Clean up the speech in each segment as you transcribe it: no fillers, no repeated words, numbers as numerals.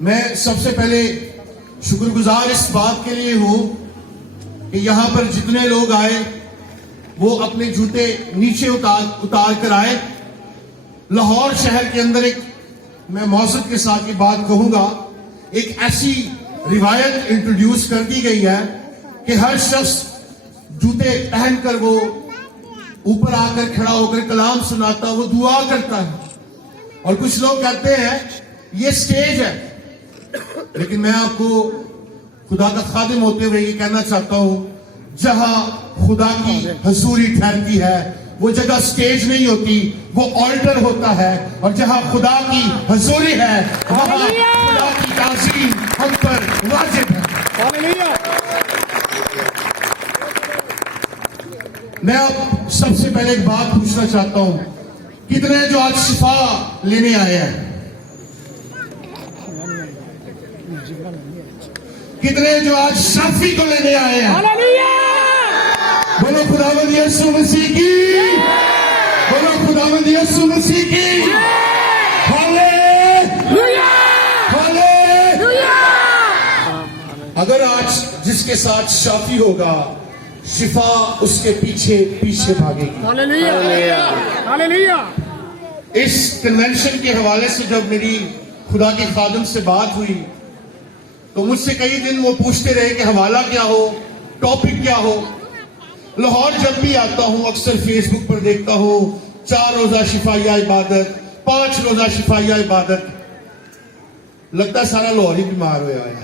میں سب سے پہلے شکر گزار اس بات کے لیے ہوں کہ یہاں پر جتنے لوگ آئے وہ اپنے جوتے نیچے اتار کر آئے. لاہور شہر کے اندر ایک میں معذرت کے ساتھ یہ بات کہوں گا, ایک ایسی روایت انٹروڈیوس کر دی گئی ہے کہ ہر شخص جوتے پہن کر وہ اوپر آ کر کھڑا ہو کر کلام سناتا, وہ دعا کرتا ہے. اور کچھ لوگ کہتے ہیں یہ سٹیج ہے, لیکن میں آپ کو خدا کا خادم ہوتے ہوئے یہ کہنا چاہتا ہوں, جہاں خدا کی حضوری ٹھہرتی ہے وہ جگہ سٹیج نہیں ہوتی, وہ آلٹر ہوتا ہے. اور جہاں خدا کی حضوری ہے وہاں خدا کی تعظیم ہم پر واجب ہے. میں اب سب سے پہلے ایک بات پوچھنا چاہتا ہوں, کتنے جو آج شفا لینے آئے ہیں؟ کتنے جو آج شافی کو لینے آئے ہیں؟ بولو خداوند یسوع مسیح کی, بولو خداوند یسوع مسیح کی. ہالےلویا, ہالےلویا. اگر آج جس کے ساتھ شافی ہوگا شفا اس کے پیچھے پیچھے بھاگے گی. ہالےلویا, ہالےلویا. اس کنونشن کے حوالے سے جب میری خدا کے خادم سے بات ہوئی تو مجھ سے کئی دن وہ پوچھتے رہے کہ حوالہ کیا ہو, ٹاپک کیا ہو. لاہور جب بھی آتا ہوں اکثر فیس بک پر دیکھتا ہوں 4 روزہ شفائیہ عبادت, 5 روزہ شفائیہ عبادت. لگتا ہے سارا لاہور ہی بیمار ہوا ہے.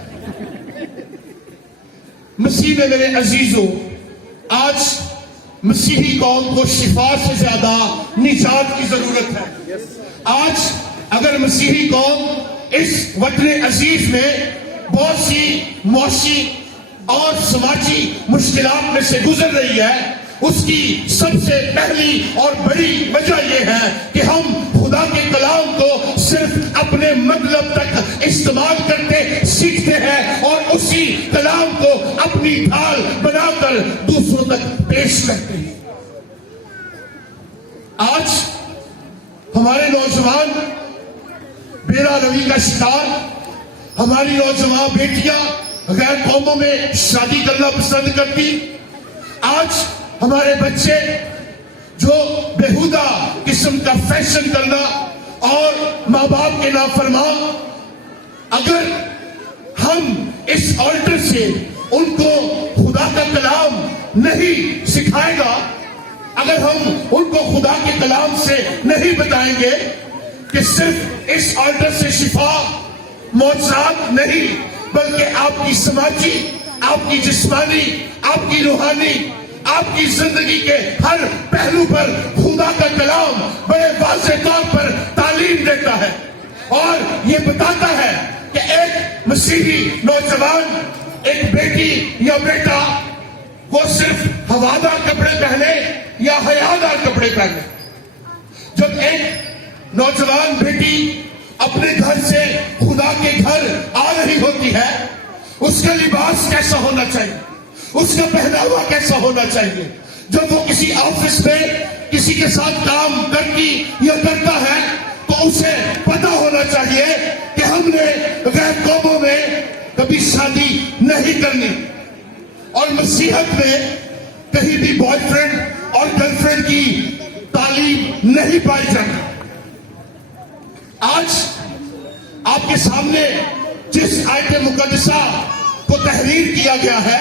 مسیح میں میرے عزیزوں, آج مسیحی قوم کو شفا سے زیادہ نجات کی ضرورت ہے. آج اگر مسیحی قوم اس وطن عزیز میں بہت سی معاشی اور سماجی مشکلات میں سے گزر رہی ہے, اس کی سب سے پہلی اور بڑی وجہ یہ ہے کہ ہم خدا کے کلام کو صرف اپنے مطلب تک استعمال کرتے سیکھتے ہیں اور اسی کلام کو اپنی ڈھال بنا کر دوسروں تک پیش کرتے ہیں. آج ہمارے نوجوان بیرا روی کا شکار, ہماری نوجوان بیٹیاں غیر قوموں میں شادی کرنا پسند کرتی. آج ہمارے بچے جو بےہودہ قسم کا فیشن کرنا اور ماں باپ کے نافرمان, اگر ہم اس آلٹر سے ان کو خدا کا کلام نہیں سکھائے گا, اگر ہم ان کو خدا کے کلام سے نہیں بتائیں گے کہ صرف اس آلٹر سے شفا معجزات نہیں بلکہ آپ کی سماجی, آپ کی جسمانی, آپ کی روحانی, آپ کی زندگی کے ہر پہلو پر خدا کا کلام بڑے واضح طور پر تعلیم دیتا ہے اور یہ بتاتا ہے کہ ایک مسیحی نوجوان, ایک بیٹی یا بیٹا وہ صرف ہوادار کپڑے پہنے یا حیادار کپڑے پہنے. جب ایک نوجوان بیٹی اپنے گھر سے خدا کے گھر آ رہی ہوتی ہے, اس کا لباس کیسا ہونا چاہیے, اس کا پہناوا کیسا ہونا چاہیے. جب وہ کسی آفس میں کسی کے ساتھ کام کرتی یا کرتا ہے تو اسے پتا ہونا چاہیے کہ ہم نے غیر قوموں میں کبھی شادی نہیں کرنی, اور مسیحت میں کہیں بھی بوائے فرینڈ اور گرل فرینڈ کی تعلیم نہیں پائی جاتی. آج آپ کے سامنے جس آیت مقدسہ کو تحریر کیا گیا ہے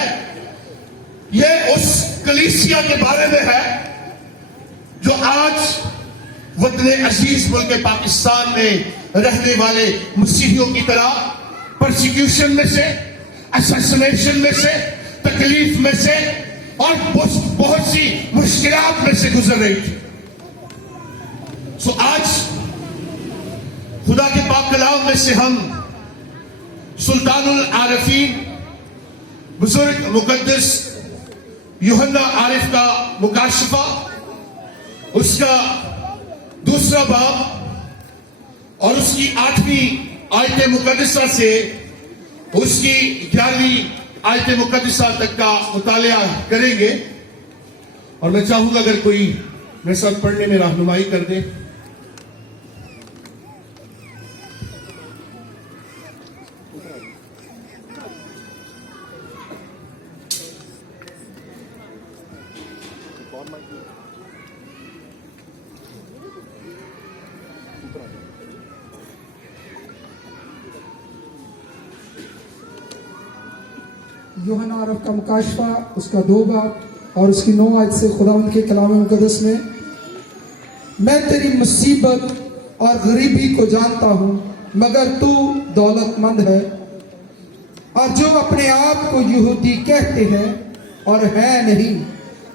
یہ اس کلیسیا کے بارے میں ہے جو آج وطن عزیز ملک پاکستان میں رہنے والے مسیحیوں کی طرح پرسیکیوشن میں سے, اسیسنیشن میں سے, تکلیف میں سے اور بہت سی مشکلات میں سے گزر رہی تھی. آج خدا کے پاک کلام میں سے ہم سلطان العارفین بزرگ مقدس یوحنا عارف کا مکاشفہ, اس کا 2 باب اور اس کی 8ویں آیت مقدسہ سے اس کی 11ویں آیت مقدسہ تک کا مطالعہ کریں گے. اور میں چاہوں گا اگر کوئی میرے ساتھ پڑھنے میں رہنمائی کر دے. यूहन्ना अरब का मुकाशफा उसका 2 बाब और उसकी 9 आयत से खुदावंद के कलाम मुकद्दस में, मैं तेरी मुसीबत और गरीबी को जानता हूँ, मगर तू दौलतमंद है, और जो अपने आप को यहूदी कहते हैं और है नहीं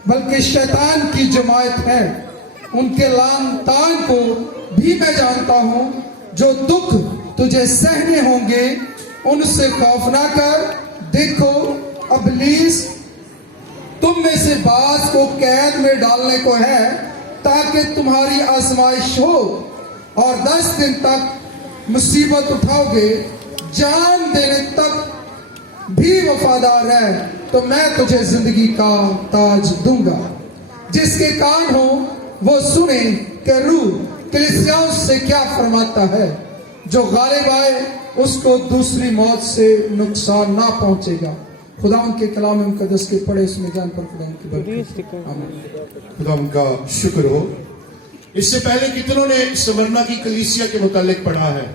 बल्कि शैतान की जमात है, उनके लान तान को भी मैं जानता हूँ। जो दुख तुझे सहने होंगे उनसे खौफ ना कर। देखो, इब्लीस तुम में से बाज को कैद में डालने को है ताकि तुम्हारी आजमाइश हो, और 10 दिन तक मुसीबत उठाओगे, जान देने तक भी वफादार है तो मैं तुझे जिंदगी का ताज दूंगा। जिसके कान हो वो सुने कि रूह कलीसियाओं से क्या फरमाता है। जो गालिब आए उसको दूसरी मौत से नुकसान ना पहुंचेगा। खुदा उनके कलाम मुकद्दस के पढ़े इसमें जान पर खुदा उनकी बरकत। आमीन। खुदा उनका शुक्र हो। इससे पहले कितनों ने स्मरना की कलीसिया के मुतालिक पढ़ा है?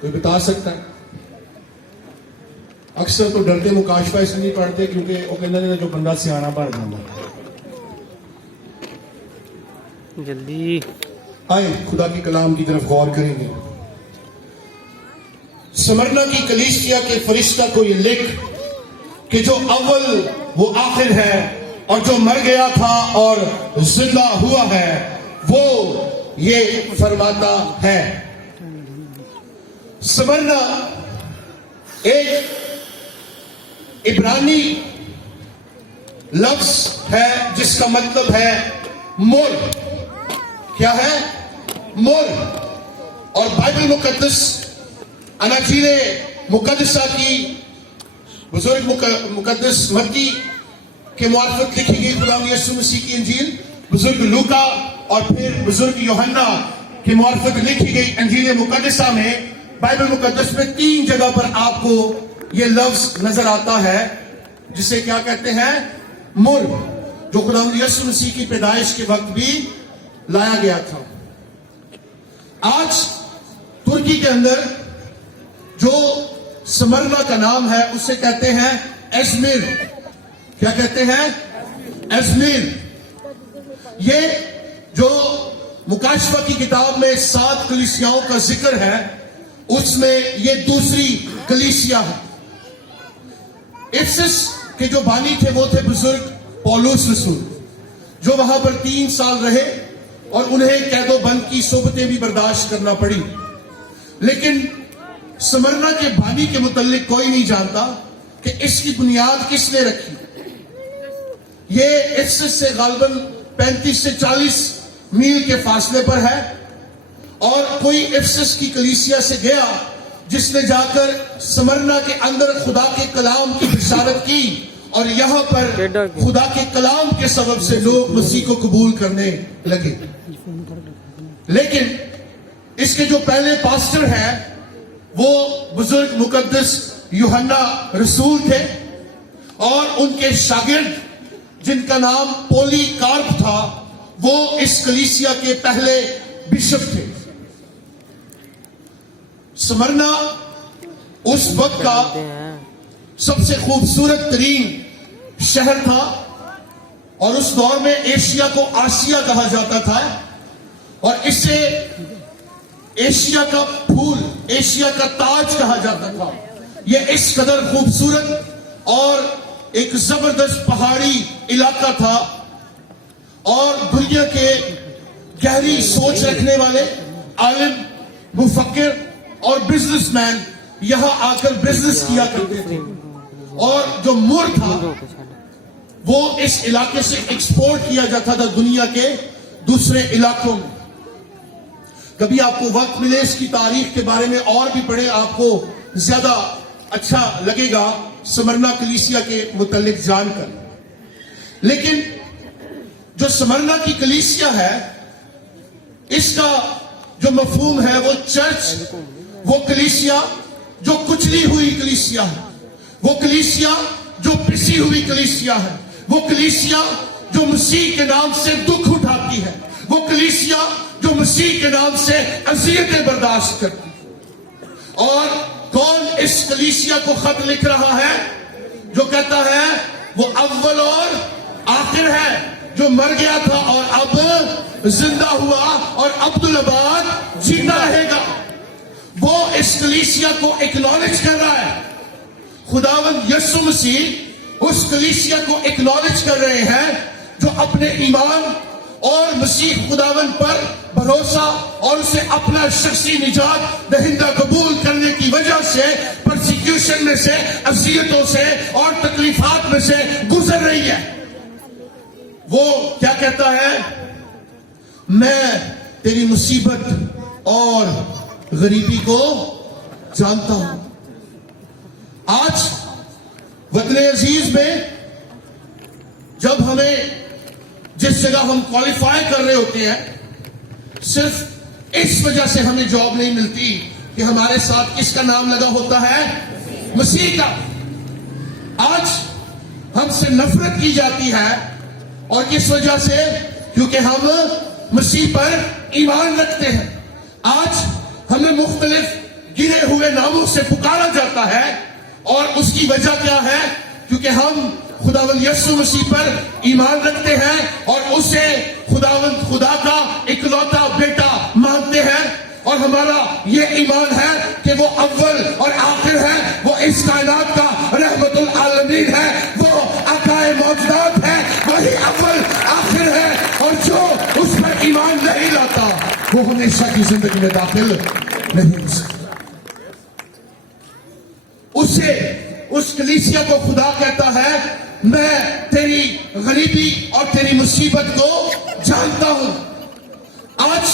कोई बता सकता है? अक्सर तो डरते मुकाशफा इसलिए नहीं पढ़ते क्योंकि वो कहते हैं जो बंदा सियाना पढ़ जाता। जल्दी आए खुदा की कलाम की तरफ गौर करेंगे। स्मरना की कलीसिया के फरिश्ता को ये लिख कि जो अव्वल वो आखिर है और जो मर गया था और जिंदा हुआ है, वो ये फरमाता है। स्मरना एक इब्रानी लफ्ज है जिसका मतलब है मोर। क्या है? मोर। और बाइबल मुकद्दस अनाजीले मुकद्दसा की बुजुर्ग मुकद्दस मत्ती के मार्फत लिखी गई खुदा यीशु मसीह की इंजील, बुजुर्ग लूका और फिर बुजुर्ग यूहन्ना के मार्फत लिखी गई इंजील मुकद्दसा में, बाइबल मुकद्दस में 3 जगह पर आपको ये लफ्ज नजर आता है जिसे क्या कहते हैं? मुर, जो खुदा यीशु मसीह की पैदाइश के वक्त भी लाया गया था। आज तुर्की के अंदर जो स्मरना का नाम है उसे कहते हैं एजमिर। क्या कहते हैं? एजमिर। ये जो मुकाशफा की किताब में 7 कलीसियाओं का जिक्र है उसमें ये दूसरी कलीसिया है। इफिसस के जो बानी थे वो थे बुजुर्ग पौलुस रसूल, जो वहां पर 3 साल रहे और उन्हें कैदो बंद की सोबतें भी बर्दाश्त करना पड़ी। लेकिन स्मरना के बानी के मुतालिक कोई नहीं जानता कि इसकी बुनियाद किसने रखी। ये इफिसस से गालबन 35 से 40 मील के फासले पर है, और कोई इफिसस की कलीसिया से गया जिसने जाकर स्मरना के अंदर खुदा के कलाम की बिशारत की, और यहां पर खुदा के कलाम के सबब से लोग मसीह को कबूल करने लगे। लेकिन इसके जो पहले पास्टर हैं वो बुजुर्ग मुकद्दस यूहन्ना रसूल थे, और उनके शागिर्द जिनका नाम पोलीकार्प था वो इस कलीसिया के पहले बिशप थे। स्मरना उस वक्त का सबसे खूबसूरत तरीन शहर था, और उस दौर में एशिया को आसिया कहा जाता था, और इसे एशिया का फूल, एशिया का ताज कहा जाता था। यह इस कदर खूबसूरत और एक जबरदस्त पहाड़ी इलाका था, और दुनिया के गहरी सोच रखने वाले आलिम, मुफक्किर और बिजनेसमैन यहां आकर बिजनेस किया करते थे। और जो मुर था वो इस इलाके से एक्सपोर्ट किया जाता था दुनिया के दूसरे इलाकों में। कभी आपको वक्त मिले इसकी तारीख के बारे में और भी पढ़े, आपको ज्यादा अच्छा लगेगा स्मरना कलीसिया के मुतालिक जानकर। लेकिन जो स्मरना की कलीसिया है इसका जो मफहूम है वो चर्च, वो कलीसिया जो कुचली हुई कलीसिया है, वो कलीसिया जो पिसी हुई कलीसिया है, वो कलीसिया जो मसीह के नाम से दुख उठाती है, वो कलीसिया जो मसीह के नाम से अज़ियतें बर्दाश्त करती है। और कौन इस कलीसिया को खत लिख रहा है? जो कहता है वो अव्वल और आखिर है, जो मर गया था और अब जिंदा हुआ और अब्दुल अबाद जीता रहेगा। वो इस कलीसिया को एक्नॉलेज कर रहा है। खुदावंद यीशु मसीह उस कलीसिया को एक्नॉलेज कर रहे हैं जो अपने ईमान और मसीह खुदावंद पर भरोसा और उसे अपना शख्सी निजात दहिंदा कबूल करने की वजह से परसिक्यूशन में से, अज़ियतों से और तकलीफात में से गुजर रही है। वो क्या कहता है? मैं तेरी मुसीबत और गरीबी को जानता हूं। आज वतन अजीज में जब हमें जिस जगह हम क्वालिफाई कर रहे होते हैं, सिर्फ इस वजह से हमें जॉब नहीं मिलती कि हमारे साथ किसका नाम लगा होता है? मसीह का। आज हमसे नफरत की जाती है और किस वजह से? क्योंकि हम मसीह पर ईमान रखते हैं। आज हमें मुख्तलिफ गिरे हुए नामों से पुकारा जाता है और उसकी वजह क्या है? क्योंकि हम खुदावंद यीशु मसीह पर ईमान रखते हैं और उसे खुदा का इकलौता बेटा मानते हैं। और हमारा ये ईमान है कि वो अव्वल और आखिर है, वो इस कायनात का रहमतुल आलमीन है, वो आकाए मौजूदात है, वही अव्वल आखिर है। और जो उस पर ईमान नहीं लाता वो हमेशा की जिंदगी में दाखिल नहीं हो सकता। उस कलीसिया को खुदा कहता है, मैं तेरी गरीबी और तेरी मुसीबत को जानता हूं। आज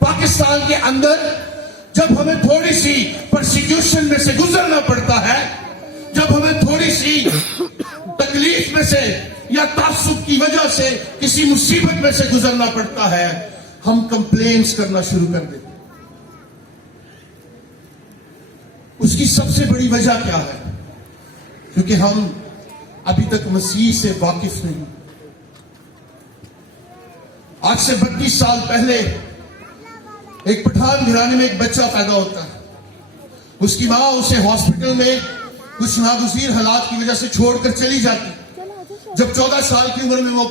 पाकिस्तान के अंदर जब हमें थोड़ी सी परसिक्यूशन में से गुजरना पड़ता है, जब हमें थोड़ी सी तकलीफ में से या तासुब की वजह से किसी मुसीबत में से गुजरना पड़ता है, हम कंप्लेंट्स करना शुरू कर देते हैं। उसकी सबसे बड़ी वजह क्या है? क्योंकि हम अभी तक मसीह से वाकिफ नहीं। आज से 32 साल पहले एक पठान घराने में एक बच्चा पैदा होता है। उसकी मां उसे हॉस्पिटल में कुछ नागुज़ीर हालात की वजह से छोड़कर चली जाती। जब 14 साल की उम्र में वो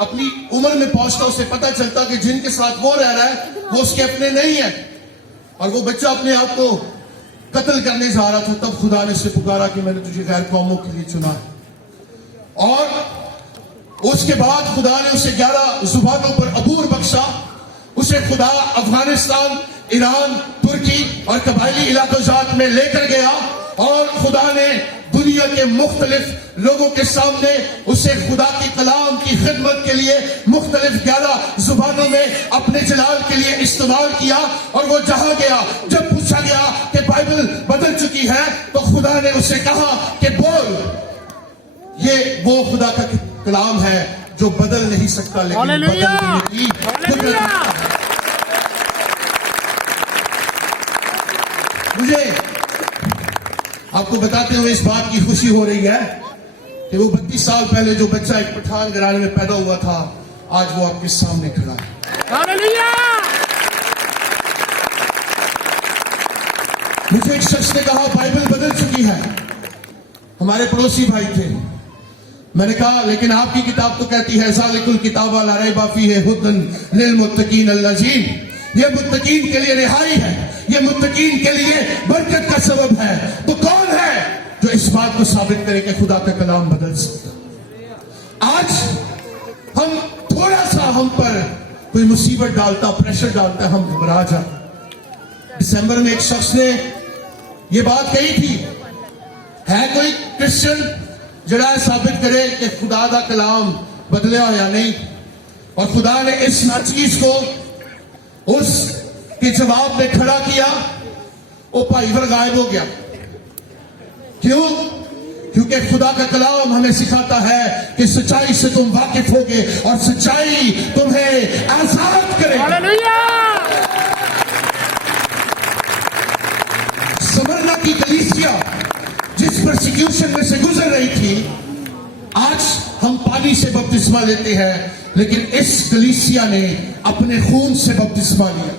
अपनी उम्र में पहुंचता, उसे पता चलता कि जिनके साथ वो रह रहा है वो उसके अपने नहीं है और वो बच्चा अपने आप को कत्ल करने जा रहा था। तब खुदा ने उसे पुकारा कि मैंने तुझे गैर कौमों के लिए चुना। और उसके बाद खुदा ने उसे 11 जुबानों पर अबूर बख्शा। उसे खुदा अफगानिस्तान, ईरान, तुर्की और कबायली इलाक़ात में लेकर गया और खुदा ने दुनिया के मुख्तलिफ लोगों के सामने उसे खुदा की कलाम की खिदमत के लिए मुख्तलिफ 11 जुबानों में अपने जलाल के लिए इस्तेमाल किया। और वो जहां गया, जब पूछा गया कि बाइबल बदल चुकी है, तो खुदा ने उसे कहा कि बोल, ये वो खुदा का कलाम है जो बदल नहीं सकता, लेकिन बदलने की कुदरत है। मुझे आपको बताते हुए इस बात की खुशी हो रही है कि वो 32 साल पहले जो बच्चा एक पठान घराने में पैदा हुआ था, आज वो आपके सामने खड़ा है। मुझे एक शख्स ने कहा बाइबल बदल चुकी है। हमारे पड़ोसी भाई थे। मैंने कहा लेकिन आपकी किताब तो कहती है ज़ालिकुल किताब ला रैब फीहि हुदन लिल मुत्तकीन अल्लज़ीन, ये मुत्तकीन के लिए रिहाई है, ये मुत्तकीन के लिए बरकत का सबब है। तो कौन है जो इस बात को साबित करे कि खुदा का कलाम बदल सकता? आज हम थोड़ा सा हम पर कोई मुसीबत डालता, प्रेशर डालता, हम घबरा जाते। दिसंबर में एक शख्स ने ये बात कही थी, है कोई क्रिश्चियन जड़ा साबित करे कि खुदा का कलाम बदलिया या नहीं? और खुदा ने इस नाचीज को उस के जवाब में खड़ा किया। वो भाईवर गायब हो गया। क्यों? क्योंकि खुदा का कलाम हमें सिखाता है कि सच्चाई से तुम वाकिफ होगे और सच्चाई तुम्हें आजाद करेगी। समरना की कलीसिया जिस परसिक्यूशन में से गुजर रही थी, आज हम पानी से बपतिस्मा लेते हैं, लेकिन इस कलीसिया ने अपने खून से बपतिस्मा लिया।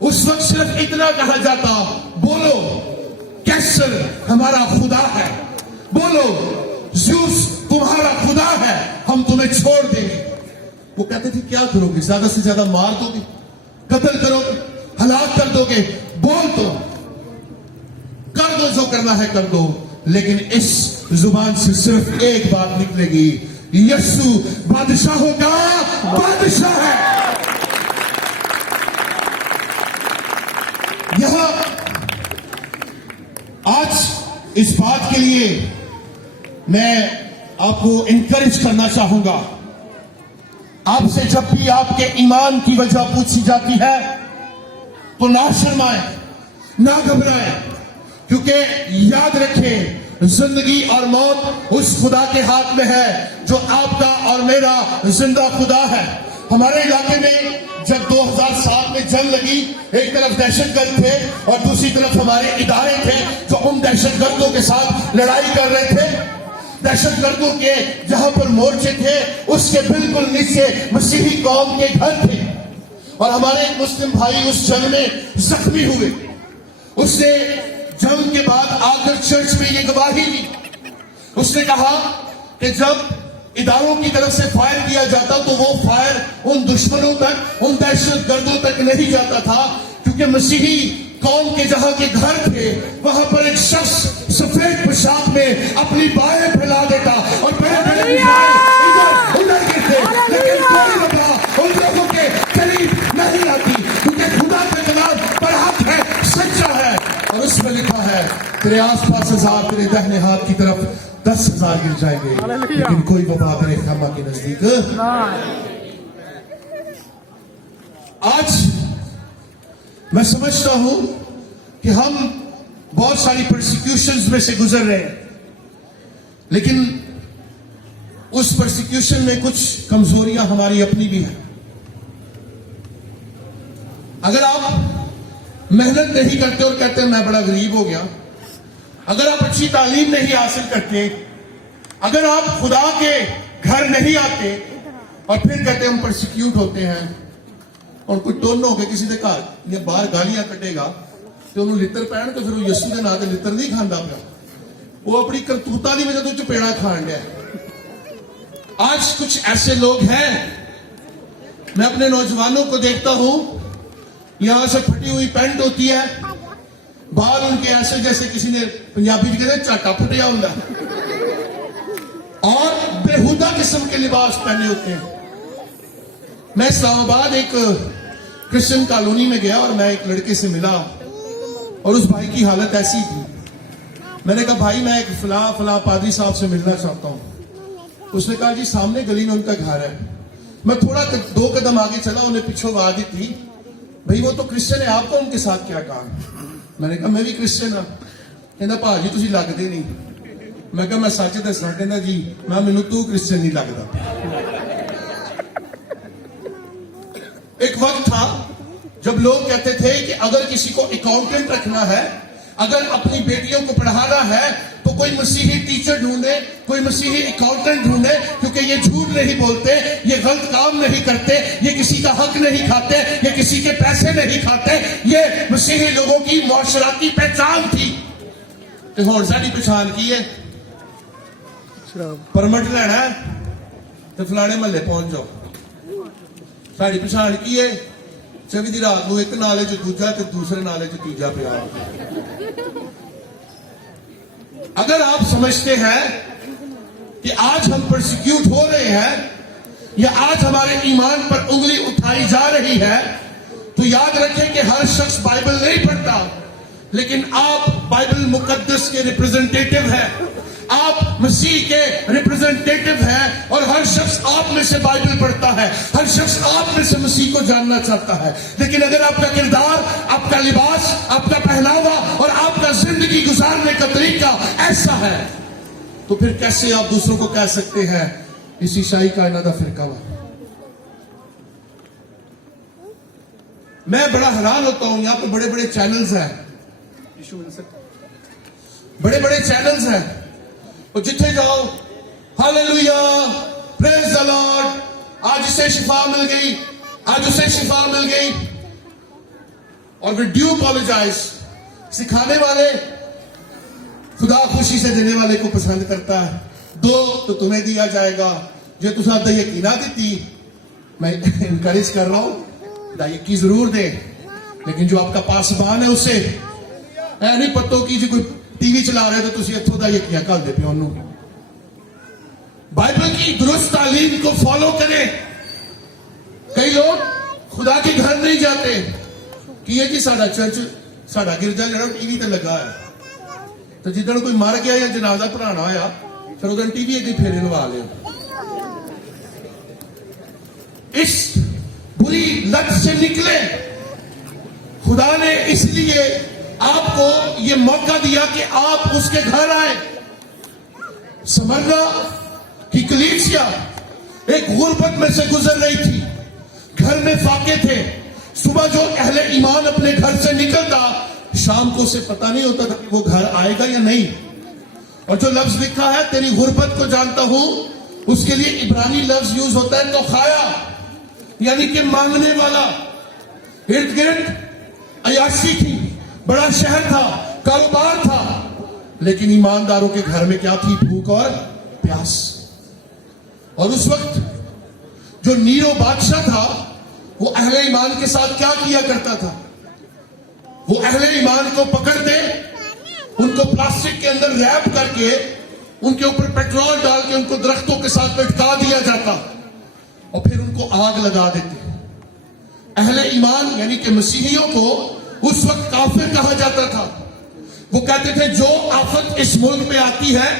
उस वक्त सिर्फ इतना कहा जाता, बोलो कैसर हमारा खुदा है, बोलो ज़्यूस तुम्हारा खुदा है, हम तुम्हें छोड़ देंगे। वो कहते थे क्या करोगे, ज्यादा से ज्यादा मार दोगे, कत्ल करोगे, हलाक कर दोगे, बोल दो, कर दो, जो करना है कर दो। लेकिन इस जुबान से सिर्फ एक बात निकलेगी, यीशु बादशाहों का बादशाह है। यहां आज इस बात के लिए मैं आपको इंकरेज करना चाहूंगा, आपसे जब भी आपके ईमान की वजह पूछी जाती है तो ना शर्माएं, ना घबराएं, क्योंकि याद रखें जिंदगी और मौत उस खुदा के हाथ में है जो आपका और मेरा जिंदा खुदा है। हमारे इलाके में जब 2007 में जंग लगी, एक तरफ दहशतगर्द थे और दूसरी तरफ हमारे इदारे थे जो उन दहशतगर्दों के साथ लड़ाई कर रहे थे। दहशतगर्दों के जहां पर मोर्चे थे उसके बिल्कुल नीचे मसीही कौम के घर थे और हमारे एक मुस्लिम भाई उस जंग में जख्मी हुए। उसने जंग के बाद आकर चर्च में ये गवाही दी। उसने कहा कि जब इदारों की तरफ से फायर किया जाता तो वो फायर उन दुश्मनों तक, उन दहशतगर्दों तक नहीं जाता था, क्योंकि मसीही कौम के जहां के घर थे वहां पर एक शख्स सफेद पोशाक में अपनी बाहें फैला देता और बड़े बड़े इधर उधर गिरते, लेकिन कोई वबा उन लोगों के करीब नहीं आती, क्योंकि खुदा का कलाम बरहक है, सच्चा है। और उसमें लिखा है तेरे आसपास 1000, तेरे दाहिने हाथ की तरफ 10,000 गिर जाएंगे, लेकिन कोई वबा तेरे खैमा के नजदीक। आज मैं समझता हूं कि हम बहुत सारी परसिक्यूशंस में से गुजर रहे हैं, लेकिन उस परसिक्यूशन में कुछ कमजोरियां हमारी अपनी भी हैं। अगर आप मेहनत नहीं करते और कहते हैं मैं बड़ा गरीब हो गया, अगर आप अच्छी तालीम नहीं हासिल करते, अगर आप खुदा के घर नहीं आते और फिर कहते हम परसिक्यूट होते हैं, और कोई टोन हो के किसी के घर या बाहर गालियां कटेगा तो उन्होंने लित्र पैण तो फिर वो यीशु के नाम से लित्र नहीं खांदा पिया, वो अपनी करतूता की वजह तो चपेड़ा खान दिया। आज कुछ ऐसे लोग हैं, मैं अपने नौजवानों को देखता हूं, यहां से फटी हुई पैंट होती है, बाल उनके ऐसे जैसे किसी ने पंजाबी कहते चाटा फटिया होता, और बेहुदा किस्म के लिबास पहने होते हैं। मैं इस्लामाबाद एक क्रिश्चियन कॉलोनी में गया और मैं एक लड़के से मिला और उस भाई की हालत ऐसी थी। मैंने कहा भाई मैं एक फला पादरी साहब से मिलना चाहता हूं। उसने कहा जी सामने गली में उनका घर है। मैं थोड़ा 2 कदम आगे चला, उन्हें पीछे आवाज दी थी, भाई वो तो क्रिश्चियन है, आपको उनके साथ क्या काम। मैंने कहा मैं भी क्रिश्चियन हाँ। कहना भाजी तुसी लगदे नहीं। मैं कहा मैं सच दसना। कहना जी मैं मैनू तू क्रिश्चियन नहीं लगता। एक वक्त था जब लोग कहते थे कि अगर किसी को अकाउंटेंट रखना है, अगर अपनी बेटियों को पढ़ाना है तो कोई मसीही टीचर ढूंढे, कोई मसीही अकाउंटेंट ढूंढे, क्योंकि ये झूठ नहीं बोलते, ये गलत काम नहीं करते, ये किसी का हक नहीं खाते, ये किसी के पैसे नहीं खाते। ये मसीही लोगों की मुआशराती पहचान थी। तो हुण साडी पहचान की है, परमिट लेना है तो फलाने महल्ले पहुंच जाओ। साड़ी पछाण की है, 24 दी रात को एक नाले च दूजा ते दूसरे नाले च तीजा पिया। अगर आप समझते हैं कि आज हम परसिक्यूट हो रहे हैं या आज हमारे ईमान पर उंगली उठाई जा रही है, तो याद रखें कि हर शख्स बाइबल नहीं पढ़ता, लेकिन आप बाइबल मुकद्दस के रिप्रेजेंटेटिव हैं, आप मसीह के रिप्रेजेंटेटिव हैं, और हर शख्स आप में से बाइबल पढ़ता है, हर शख्स आप में से मसीह को जानना चाहता है। लेकिन अगर आपका किरदार, आपका लिबास, आपका पहनावा और आपका जिंदगी गुजारने का तरीका ऐसा है, तो फिर कैसे आप दूसरों को कह सकते हैं इस ईसाई कायनात का फिरका वा। मैं बड़ा हैरान होता हूं, यहां पर बड़े बड़े चैनल्स हैं, بڑے بڑے چینلز ہیں, اور جتنے جاؤ ہاللویا پریز دی لارڈ, آج اسے شفا مل گئی, آج اسے شفا مل گئی. اور پھر ڈیو اپولوجائز. سکھانے والے خدا خوشی سے دینے والے کو پسند کرتا ہے. دو تو تمہیں دیا جائے گا, جو تسا دا یقینا دیتی. میں انکریج کر رہا ہوں دا یقین ضرور دے, لیکن جو آپ کا پاسبان ہے اسے اے نہیں پتو کی جی کوئی ٹی وی چلا رہے تو تسی اتھوں دا یقین کر دے پیو انہوں. بائبل کی درست تعلیم کو فالو کریں. کئی لوگ خدا کے گھر نہیں جاتے کہ یہ جی ساڈا چرچ ساڈا گرجا جڑا ٹی وی تے لگا ہے, تو جدن کوئی مر گیا یا جنازہ پڑھانا ہویا پھر ادھر ٹی وی ایک پھیرے لوا لیا. اس بری لت سے نکلے. خدا نے اس لیے آپ کو یہ موقع دیا کہ آپ اس کے گھر آئے. سمرنا کی کلیسیا ایک غربت میں سے گزر رہی تھی, گھر میں فاقے تھے. صبح جو اہل ایمان اپنے گھر سے نکلتا, شام کو اسے پتہ نہیں ہوتا تھا کہ وہ گھر آئے گا یا نہیں. اور جو لفظ لکھا ہے تیری غربت کو جانتا ہوں, اس کے لیے عبرانی لفظ یوز ہوتا ہے تو خایا, یعنی کہ مانگنے والا. ارد گرد عیاشی تھی, بڑا شہر تھا, کاروبار تھا, لیکن ایمانداروں کے گھر میں کیا تھی؟ بھوک اور پیاس. اور اس وقت جو نیرو بادشاہ تھا وہ اہل ایمان کے ساتھ کیا کیا کرتا تھا؟ وہ اہل ایمان کو پکڑتے, ان کو پلاسٹک کے اندر ریپ کر کے, ان کے اوپر پیٹرول ڈال کے ان کو درختوں کے ساتھ لٹکا دیا جاتا, اور پھر ان کو آگ لگا دیتے. اہل ایمان یعنی کہ مسیحیوں کو اس وقت کافر کہا جاتا تھا. وہ کہتے تھے جو آفت اس ملک پہ آتی ہے,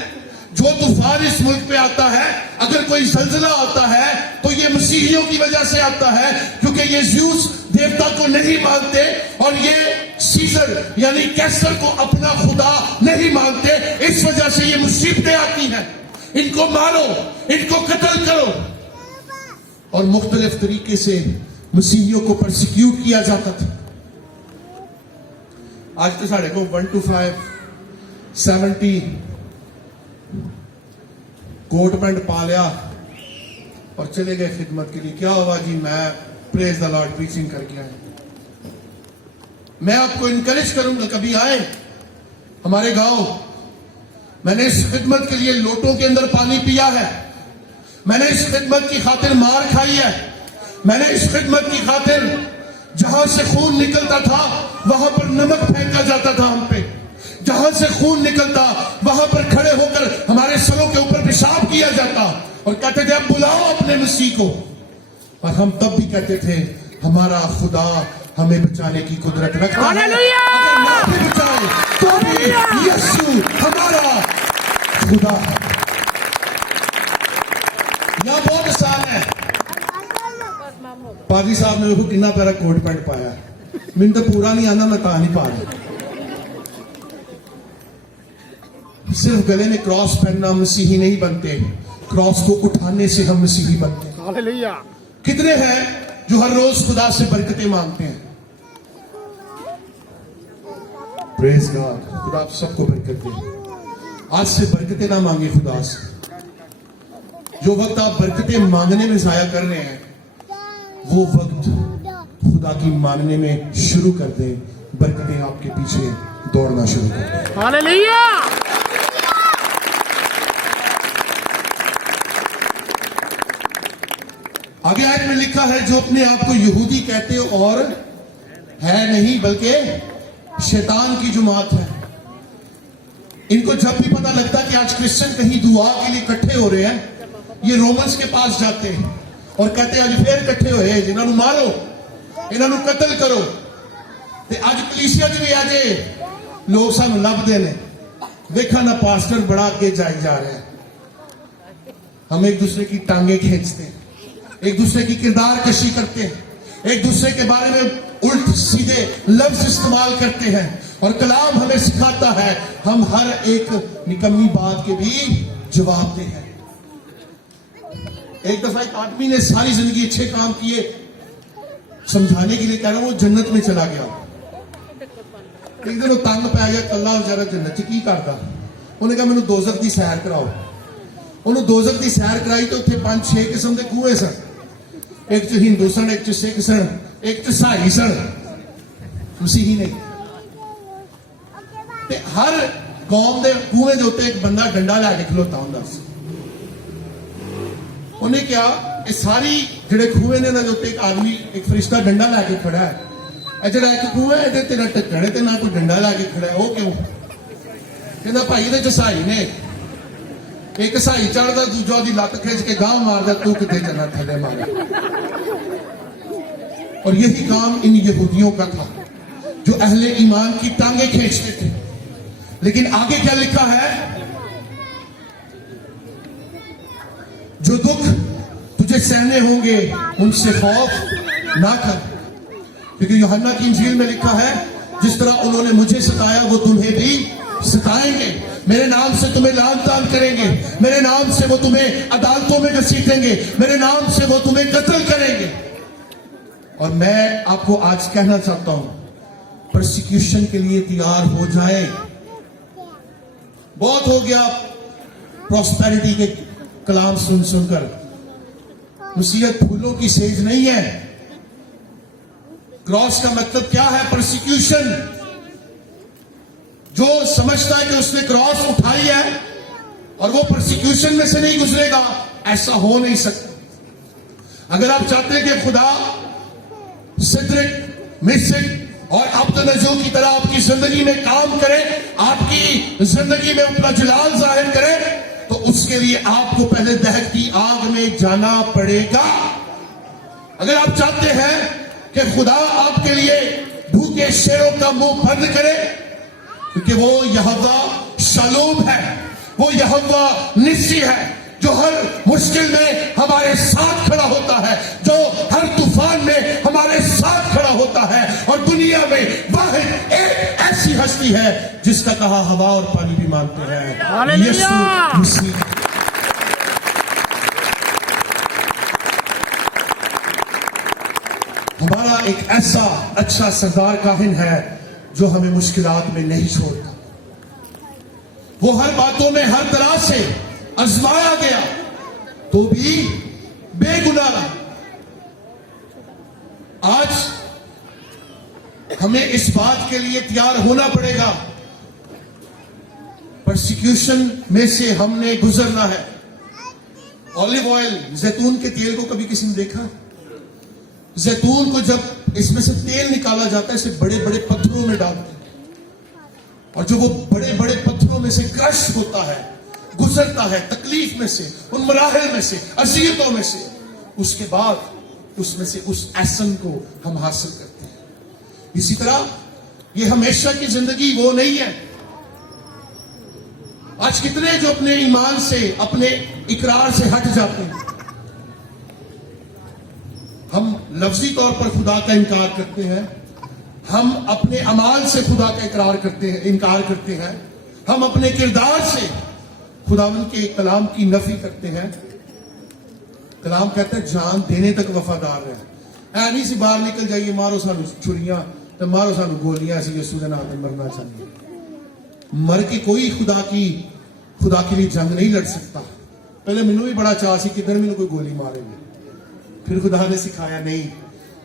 جو طوفان اس ملک پہ آتا ہے, اگر کوئی زلزلہ آتا ہے تو یہ مسیحیوں کی وجہ سے آتا ہے, کیونکہ یہ زیوس دیوتا کو نہیں مانتے اور یہ سیزر یعنی کیسر کو اپنا خدا نہیں مانتے, اس وجہ سے یہ مصیبتیں آتی ہیں. ان کو مارو, ان کو قتل کرو. اور مختلف طریقے سے مسیحیوں کو پرسیکیوٹ کیا جاتا تھا. آج تو ساڑھے کو 1 to 5 70 کوٹ پینٹ پا لیا اور چلے گئے خدمت کے لیے. کیا ہوا جی؟ میں پریز دی لارڈ پریچنگ کر کے آیا. میں آپ کو انکریج کروں گا کبھی آئے ہمارے گاؤں. میں نے اس خدمت کے لیے لوٹوں کے اندر پانی پیا ہے, میں نے اس خدمت کی خاطر مار کھائی ہے, میں نے اس خدمت کی خاطر جہاں سے خون نکلتا تھا وہاں پر نمک پھینکا جاتا تھا ہم پہ, جہاں سے خون نکلتا وہاں پر کھڑے ہو کر ہمارے سروں کے اوپر پیشاب کیا جاتا اور کہتے تھے اب بلاؤ اپنے مسیح کو. اور ہم تب بھی کہتے تھے ہمارا خدا ہمیں بچانے کی قدرت رکھتا ہے, اگر نہ بھی بچائے تو بھی یسوع ہمارا خدا ہے. یہاں بہت آسان ہے. پادری صاحب نے دیکھو کتنا پیارا کوٹ پینٹ پایا ہے, میں تو پورا نہیں آنا, میں تا نہیں پا رہا. صرف گلے میں کراس پہننا مسیحی نہیں بنتے, کراس کو اٹھانے سے ہم مسیحی بنتے ہیں. ہاللویا. کتنے ہیں جو ہر روز خدا سے برکتیں مانگتے ہیں؟ پریز گاڈ. خدا آپ سب کو برکت دے. آج سے برکتیں نہ مانگے خدا سے. جو وقت آپ برکتیں مانگنے میں ضائع کر رہے ہیں وہ وقت خدا کی ماننے میں شروع کر دیں, برکتیں آپ کے پیچھے دوڑنا شروع کر دیں. ہاللویا. آگے آیت میں لکھا ہے جو اپنے آپ کو یہودی کہتے اور ہے نہیں بلکہ شیطان کی جماعت ہے. ان کو جب بھی پتہ لگتا کہ آج کرسچن کہیں دعا کے لیے اکٹھے ہو رہے ہیں, یہ رومنس کے پاس جاتے ہیں اور کہتے ہیں آج پھر اکٹھے ہوئے جنہوں نے مارو, انہوں نے قتل کرو. تے آج کلیسیا چ بھی آجے لوگ سانو لب دے نے, دیکھا نا پاسٹر بڑا آگے جائے جا رہے ہیں. ہم ایک دوسرے کی ٹانگیں کھینچتے ہیں, ایک دوسرے کی کردار کشی کرتے ہیں, ایک دوسرے کے بارے میں الٹ سیدھے لفظ استعمال کرتے ہیں, اور کلام ہمیں سکھاتا ہے ہم ہر ایک نکمی بات کے بھی جواب دیں ہیں. ایک دفعہ ایک آدمی نے ساری زندگی اچھے کام کیے, سمجھانے کے لیے کہہ رہا ہوں, وہ جنت میں چلا گیا. ਇੱਕ ਦਿਨ ਉਹ ਤੰਗ ਪੈ ਗਿਆ, ਕੱਲਾ ਵਿਚਾਰਾ ਜੰਨਤ 'ਚ ਕੀ ਕਰਦਾ। ਉਹਨੇ ਕਿਹਾ ਮੈਨੂੰ ਦੋਜ਼ਖ ਦੀ ਸੈਰ ਕਰਾਓ। ਉਹਨੂੰ ਦੋਜ਼ਖ ਦੀ ਸੈਰ ਕਰਾਈ ਤੇ ਉੱਥੇ 5-6 ਕਿਸਮ ਦੇ ਖੂਹੇ ਸਨ। ਇੱਕ 'ਚ ਹਿੰਦੂ ਸਨ, ਇੱਕ 'ਚ ਸਿੱਖ ਸਨ, ਇੱਕ 'ਚ ਈਸਾਈ ਸਨ, ਮਸੀਹੀ ਨਹੀਂ। ਤੇ ਹਰ ਕੌਮ ਦੇ ਖੂਹੇ ਦੇ ਉੱਤੇ ਇੱਕ ਬੰਦਾ ਡੰਡਾ ਲੈ ਕੇ ਖਲੋਤਾ ਹੁੰਦਾ ਸੀ। ਉਹਨੇ ਕਿਹਾ ਇਹ ਸਾਰੀ ਜਿਹੜੇ ਖੂਹੇ ਨੇ ਇਹਨਾਂ ਦੇ ਉੱਤੇ ਇੱਕ ਆਦਮੀ, ਇੱਕ ਫਰਿਸ਼ਤਾ ਡੰਡਾ ਲੈ ਕੇ ਖੜਾ ਹੈ। ਇਹ ਜਿਹੜਾ ਇੱਕ ਖੂਹ ਹੈ ਇਹਦੇ ਤੇ ਨਾ ਢੱਕਣ ਤੇ ਨਾ ਕੋਈ ਡੰਡਾ ਲੈ ਕੇ ਖੜਾ ਹੈ। ਉਹ ਕਿਉਂ? ਕਹਿੰਦਾ ਭਾਈ ਇਹਦੇ 'ਚ ਈਸਾਈ ਨੇ, ਇੱਕ ਈਸਾਈ ਚੜਦਾ, ਦੂਜਾ ਉਹਦੀ ਲੱਤ ਖਿੱਚ ਕੇ ਗਾਂਹ ਮਾਰਦਾ, ਤੂੰ ਕਿੱਥੇ ਚੱਲਣਾ, ਥੱਲੇ ਮਾਰਿਆ। और यही काम इन यहूदियों का था जो अहले ईमान की टांगे खींचते थे। लेकिन आगे क्या लिखा है? जो दुख तुझे सहने होंगे उनसे खौफ ना कर, क्योंकि यूहन्ना की इंजील में लिखा है जिस तरह उन्होंने मुझे सताया वो तुम्हें भी सताएंगे। मेरे नाम से तुम्हें लान तान करेंगे, मेरे नाम से वो तुम्हें अदालतों में घसीटेंगे, मेरे नाम से वो तुम्हें कत्ल करेंगे। और मैं आपको आज कहना चाहता हूं, प्रोसिक्यूशन के लिए तैयार हो जाए। बहुत हो गया प्रॉस्पेरिटी के कलाम सुन सुनकर। मुसीबत फूलों की सेज नहीं है। क्रॉस का मतलब क्या है? प्रोसिक्यूशन। जो समझता है कि उसने क्रॉस उठाई है और वो प्रोसिक्यूशन में से नहीं गुजरेगा, ऐसा हो नहीं सकता। अगर आप चाहते हैं कि खुदा सिद्रिक, मिस्रिक और अब्दनजो की तरह आपकी जिंदगी में काम करे, आपकी जिंदगी में अपना जलाल जाहिर करे, तो उसके लिए आपको पहले दहकती आग में जाना पड़ेगा। अगर आप चाहते हैं कि खुदा आपके लिए भूखे शेरों का मुंह बंद करे, क्योंकि वो यहोवा शालूम है, वो यहोवा निस्सी है, जो हर मुश्किल में हमारे साथ खड़ा होता है, जो हर तूफान में हमारे साथ खड़ा होता है। और दुनिया में वाहिद एक ऐसी हस्ती है जिसका कहा हवा और पानी भी मानते हैं, यीशु मसीह। हमारा एक ऐसा अच्छा सरदार काहिन है जो हमें मुश्किलात में नहीं छोड़ता। वो हर बातों में हर तरह से आजमाया गया तो भी बेगुनाह। आज हमें इस बात के लिए तैयार होना पड़ेगा, परसिक्यूशन में से हमने गुजरना है। ऑलिव ऑयल, जैतून के तेल को कभी किसी ने देखा? जैतून को जब इसमें से तेल निकाला जाता है, इसे बड़े बड़े पत्थरों में डालते हैं, और जो वो बड़े बड़े पत्थरों में से क्रश होता है, गुजरता है तकलीफ में से, उन मराहिल में से, अज़ियतों में से, उसके बाद उसमें से उस एसन को हम हासिल करते हैं। इसी तरह ये हमेशा की जिंदगी वो नहीं है। आज कितने जो अपने ईमान से, अपने इकरार से हट जाते हैं। हम लफ्जी तौर पर खुदा का इनकार करते हैं, हम अपने अमाल से खुदा का इकरार करते हैं, इनकार करते हैं, हम अपने किरदार से खुदावंद के कलाम की नफी करते हैं। कलाम कहता है जान देने तक वफादार रहे। ऐ नहीं सी बाहर निकल जाइए, मारो सानू छुरियां तो मारो सानू गोलियां, ऐसी यीशु के नाम पे मरना चाहिए। मर के कोई खुदा के लिए जंग नहीं लड़ सकता। पहले मैनू भी बड़ा चाह सी किधर मैनू कोई गोली मारेगी, फिर खुदा ने सिखाया नहीं,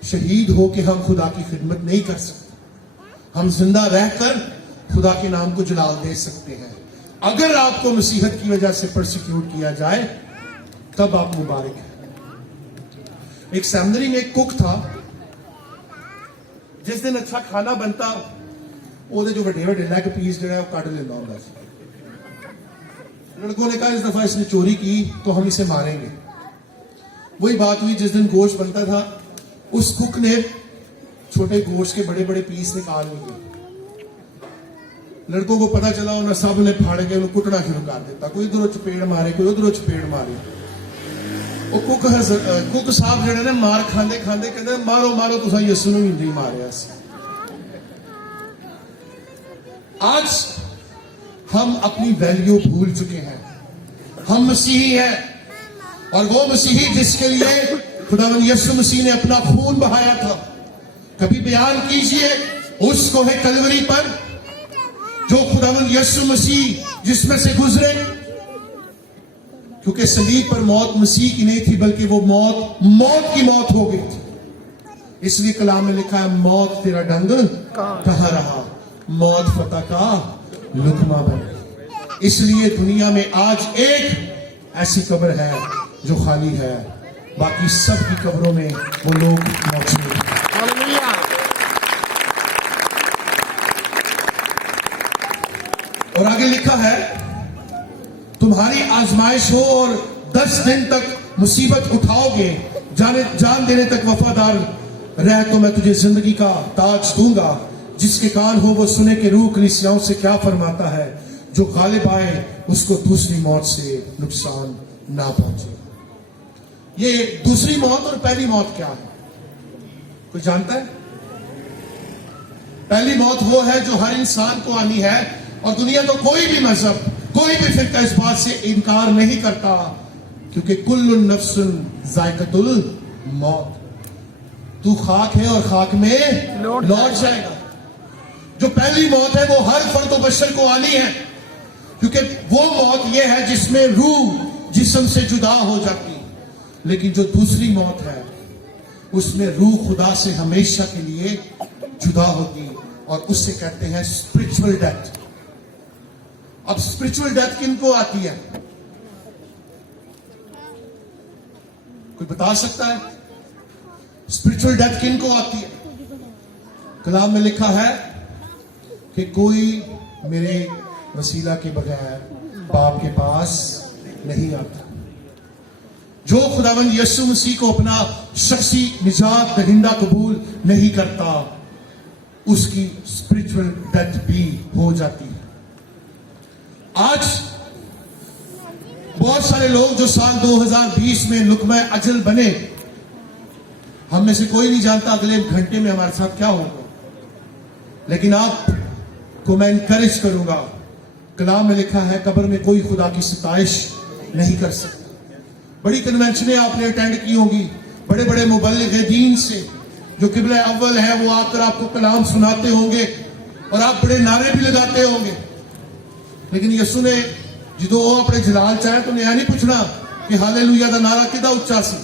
शहीद हो के हम खुदा की खिदमत नहीं कर सकते। हम जिंदा रहकर खुदा के नाम को जलाल दे सकते हैं। अगर आपको मुसीबत की वजह से परसिक्यूट किया जाए तब आप मुबारक हैं। एक सेमिनरी में एक कुक था, जिस दिन अच्छा खाना बनता ਉਹਦੇ जो ਵੱਡੇ ਵੱਡੇ ਲੈग पीस जो है वो काट लेता ਹੁੰਦਾ ਸੀ। लड़कों ने कहा इस दफा इसने चोरी की तो हम इसे मारेंगे। वही बात हुई, जिस दिन गोश्त बनता था उस कुक ने छोटे गोश्त के बड़े बड़े पीस निकाल लिए। लड़कों को पता चला, उन्हें सब ने फाड़ के उन्हें कुटना शुरू कर दिया। कोई इधरों चपेड़ मारे, कोई उधरों चपेड़ मारे। वो कुक साहब जड़े ने मार खांदे खांदे कहते मारो मारो तुसा यीशु नूं नहीं मारिया सी। आज हम अपनी वैल्यू भूल चुके हैं। हम मसीही हैं, और वो मसीही जिसके लिए खुदावंद यीशु मसीह ने अपना खून बहाया था। कभी बयान कीजिए उसको है कलवरी पर جو خداوند یسوع مسیح جس میں سے گزرے، کیونکہ صلیب پر موت مسیح کی نہیں تھی بلکہ وہ موت کی موت ہو گئی تھی، اس لیے کلام میں لکھا ہے موت تیرا ڈنگ کہاں رہا، موت فتح کا لقمہ بن گئی۔ اس لیے دنیا میں آج ایک ایسی قبر ہے جو خالی ہے، باقی سب کی قبروں میں وہ لوگ موجود ہیں۔ اور آگے لکھا ہے تمہاری آزمائش ہو اور 10 دن تک مصیبت اٹھاؤ گے، جان دینے تک وفادار رہ تو میں تجھے زندگی کا تاج دوں گا۔ جس کے کان ہو وہ سنے کہ روح کلیسیاؤں سے کیا فرماتا ہے، جو غالب آئے اس کو دوسری موت سے نقصان نہ پہنچے۔ یہ دوسری موت اور پہلی موت کیا ہے؟ کوئی جانتا ہے؟ پہلی موت وہ ہے جو ہر انسان کو آنی ہے، اور دنیا تو کوئی بھی مذہب، کوئی بھی فرقہ اس بات سے انکار نہیں کرتا، کیونکہ کل نفس ذائقۃ الموت، تو خاک ہے اور خاک میں لوٹ جائے گا۔ جو پہلی موت ہے وہ ہر فرد و بشر کو آنی ہے، کیونکہ وہ موت یہ ہے جس میں روح جسم سے جدا ہو جاتی، لیکن جو دوسری موت ہے اس میں روح خدا سے ہمیشہ کے لیے جدا ہوتی، اور اس سے کہتے ہیں اسپرچول ڈیتھ۔ اب اسپرچول ڈیتھ کن کو آتی ہے؟ کوئی بتا سکتا ہے اسپرچول ڈیتھ کن کو آتی ہے؟ کلام میں لکھا ہے کہ کوئی میرے وسیلہ کے بغیر باپ کے پاس نہیں آتا۔ جو خداوند یسوع مسیح کو اپنا شخصی نجات دہندہ قبول نہیں کرتا، اس کی اسپرچول ڈیتھ بھی ہو جاتی ہے۔ آج بہت سارے لوگ جو سال 2020 میں لقمہ اجل بنے، ہم میں سے کوئی نہیں جانتا اگلے گھنٹے میں ہمارے ساتھ کیا ہوگا، لیکن آپ کو میں انکریج کروں گا، کلام میں لکھا ہے قبر میں کوئی خدا کی ستائش نہیں کر سکتا۔ بڑی کنونشنیں آپ نے اٹینڈ کی ہوں گی، بڑے بڑے مبلغ دین سے جو قبلہ اول ہے وہ آ کر آپ کو کلام سناتے ہوں گے، اور آپ بڑے نعرے بھی لگاتے ہوں گے، لیکن یسوع نے جدو وہ اپنے جلال چاہے تو یہ نہیں پوچھنا کہ ہالےلویا دا نعرہ کدا اچا سی،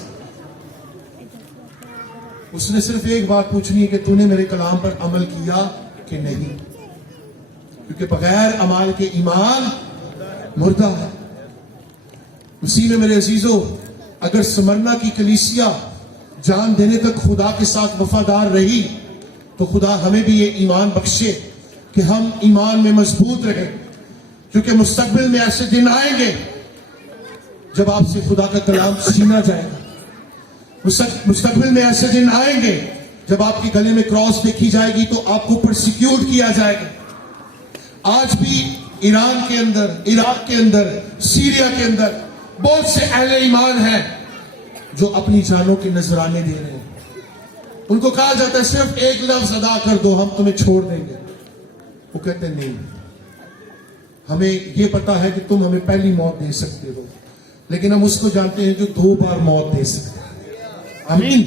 اس نے صرف ایک بات پوچھنی ہے کہ تو نے میرے کلام پر عمل کیا کہ نہیں، کیونکہ بغیر عمل کے ایمان مردہ ہے۔ اسی میں میرے عزیزو، اگر سمرنا کی کلیسیا جان دینے تک خدا کے ساتھ وفادار رہی تو خدا ہمیں بھی یہ ایمان بخشے کہ ہم ایمان میں مضبوط رہیں، کیونکہ مستقبل میں ایسے دن آئیں گے جب آپ سے خدا کا کلام چھینا جائے گا۔ مستقبل میں ایسے دن آئیں گے جب آپ کے گلے میں کراس دیکھی جائے گی تو آپ کو پرسیکیوٹ کیا جائے گا۔ آج بھی ایران کے اندر، عراق کے اندر، سیریا کے اندر بہت سے اہل ایمان ہیں جو اپنی جانوں کے نذرانے دے رہے ہیں۔ ان کو کہا جاتا ہے صرف ایک لفظ ادا کر دو ہم تمہیں چھوڑ دیں گے، وہ کہتے ہیں نہیں، ہمیں یہ پتا ہے کہ تم ہمیں پہلی موت دے سکتے ہو، لیکن ہم اس کو جانتے ہیں جو 2 بار موت دے سکتے ہیں۔ آمین۔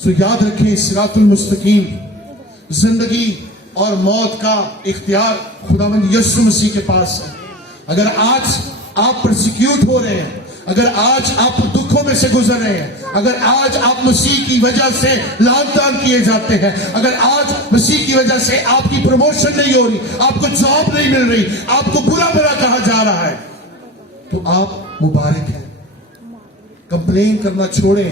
سو یاد رکھیں، صراط المستقیم، زندگی اور موت کا اختیار خداوند یسوع مسیح کے پاس ہے۔ اگر آج آپ پرسیکیوٹ ہو رہے ہیں، اگر آج آپ دکھوں میں سے گزر رہے ہیں، اگر آج آپ مسیح کی وجہ سے لعن طعن کیے جاتے ہیں، اگر آج مسیح کی وجہ سے آپ کی پروموشن نہیں ہو رہی، آپ کو جاب نہیں مل رہی، آپ کو برا بھلا کہا جا رہا ہے، تو آپ مبارک ہیں۔ کمپلین کرنا چھوڑیں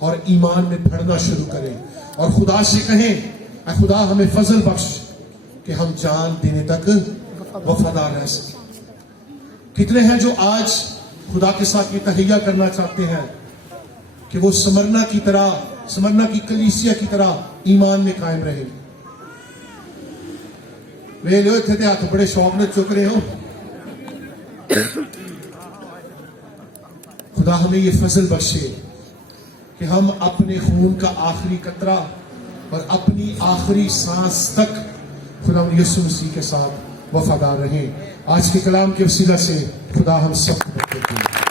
اور ایمان میں بڑھنا شروع کریں، اور خدا سے کہیں اے خدا ہمیں فضل بخش کہ ہم جان دینے تک وفادار رہ سکیں۔ کتنے ہیں جو آج خدا کے ساتھ یہ تہیہ کرنا چاہتے ہیں کہ وہ سمرنا کی طرح، سمرنا کی کلیسیا کی طرح ایمان میں قائم رہے؟ وے لو اتنے تے ہاتھ بڑے شوق نے چک رہے ہو۔ خدا ہمیں یہ فضل بخشے کہ ہم اپنے خون کا آخری قطرہ اور اپنی آخری سانس تک خدا یسوع مسیح کے ساتھ وفادار رہیں۔ آج کے کلام کے وسیلہ سے خدا ہم سب کو برکت دے۔